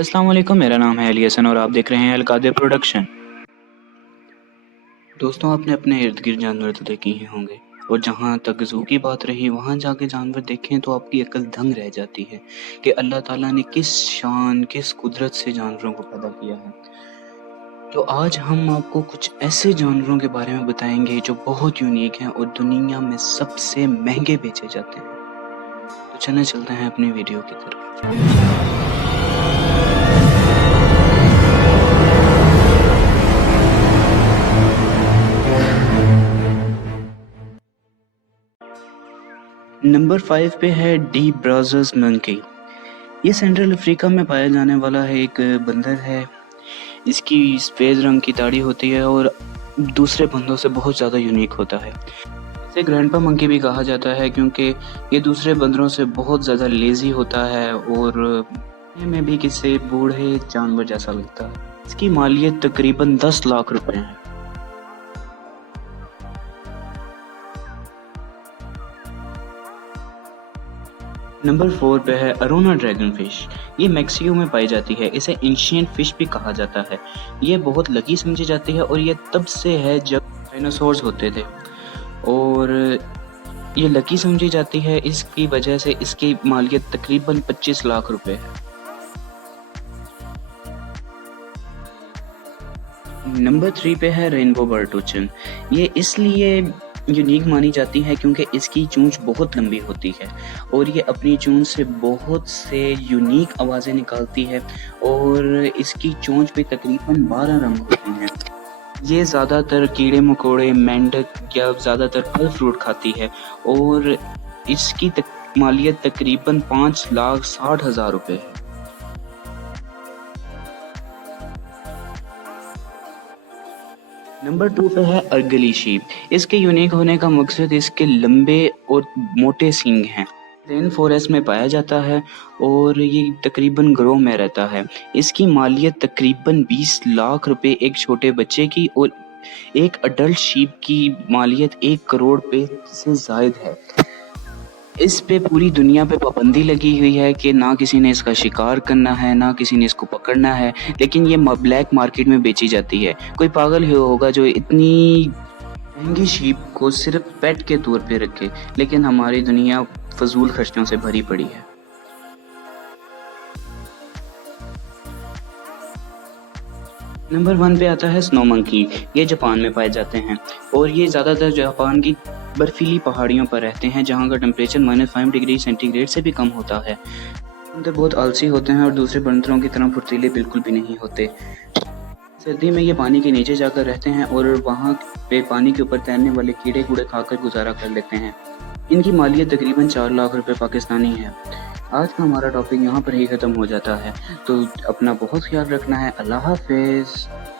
अस्सलाम वालेकुम, मेरा नाम है अली हसन और आप देख रहे हैं अलकादिर प्रोडक्शन। दोस्तों, आपने अपने इर्द गिर्द जानवर तो देखे ही होंगे और जहाँ तक ज़ू की बात रही वहाँ जाके जानवर देखें तो आपकी अक्ल दंग रह जाती है कि अल्लाह ताला ने किस शान किस कुदरत से जानवरों को पैदा किया है। तो आज हम आपको कुछ ऐसे जानवरों के बारे में बताएंगे जो बहुत यूनिक हैं और दुनिया में सबसे महंगे बेचे जाते हैं। तो चलने चलते हैं अपनी वीडियो की तरफ। नंबर 5 पे है डी ब्राज़र्स मंकी। ये सेंट्रल अफ्रीका में पाया जाने वाला है एक बंदर है। इसकी सफ़ेद रंग की दाढ़ी होती है और दूसरे बंदों से बहुत ज़्यादा यूनिक होता है। इसे ग्रैंडपा मंकी भी कहा जाता है क्योंकि ये दूसरे बंदरों से बहुत ज़्यादा लेज़ी होता है और देखने में भी किसी बूढ़े जानवर जैसा लगता है। इसकी मालियत तकरीबन 10 लाख रुपए है। नंबर 4 पे है अरोना ड्रैगन फिश। ये मैक्सिको में पाई जाती है। इसे एंशिएंट फिश भी कहा जाता है। ये बहुत लकी समझी जाती है और ये तब से है जब डायनासोर्स होते थे और ये लकी समझी जाती है। इसकी वजह से इसकी मालियत तकरीबन 25 लाख रुपए है। नंबर 3 पे है रेनबो बर्टूचन। ये इसलिए यूनिक मानी जाती है क्योंकि इसकी चोंच बहुत लंबी होती है और ये अपनी चोंच से बहुत से यूनिक आवाज़ें निकालती है और इसकी चोंच पे तकरीबन 12 रंग होते हैं। ये ज़्यादातर कीड़े मकोड़े, मेंढक या ज़्यादातर फल फ्रूट खाती है और इसकी मालियत तकरीबन 5,60,000 रुपये है। नंबर 2 पे है अर्गली शीप। इसके यूनिक होने का मकसद इसके लंबे और मोटे सींग हैं। रेन फॉरेस्ट में पाया जाता है और ये तकरीबन ग्रोह में रहता है। इसकी मालियत तकरीबन 20 लाख रुपए एक छोटे बच्चे की और एक अडल्ट शीप की मालियत 1 करोड़ पे से ज़ायद है। इस पे पूरी दुनिया पे पाबंदी लगी हुई है कि ना किसी ने इसका शिकार करना है, ना किसी ने इसको पकड़ना है, लेकिन ये ब्लैक मार्केट में बेची जाती है। कोई पागल ही होगा जो इतनी महंगी शीप को सिर्फ पेट के तौर पे रखे, लेकिन हमारी दुनिया फजूल खर्चों से भरी पड़ी है। नंबर 1 पे आता है स्नो मंकी। ये जापान में पाए जाते हैं और ये ज़्यादातर जापान की बर्फीली पहाड़ियों पर रहते हैं जहाँ का टेम्परेचर -5 डिग्री सेंटीग्रेड से भी कम होता है। बंदर बहुत आलसी होते हैं और दूसरे बंदरों की तरह फुर्तीले बिल्कुल भी नहीं होते। सर्दी में ये पानी के नीचे जाकर रहते हैं और वहाँ पे पानी के ऊपर तैरने वाले कीड़े कूड़े खाकर गुजारा कर लेते हैं। इनकी मालियत तकरीबन 4 लाख रुपए पाकिस्तानी है। आज का हमारा टॉपिक यहाँ पर ही ख़त्म हो जाता है। तो अपना बहुत ख्याल रखना है। अल्लाह हाफ़िज़।